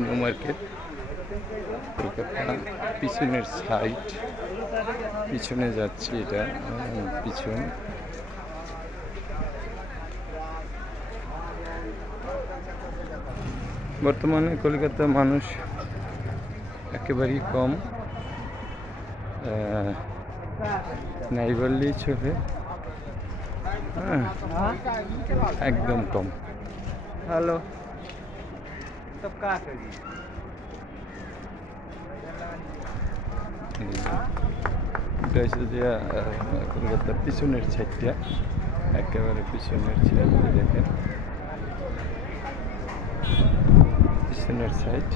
New market Kolkata. পিছনের side, পিছনে যাচ্ছি, এটা পিছন। বর্তমানে কলকাতা মানুষ একেবারেই কম, নাই বললেই চলে। একদম কম। হ্যালো, এটা হচ্ছে যে কলকাতার পিছনের সাইডটা, একেবারে পিছনের সাইড দেখেন, পিছনের সাইড।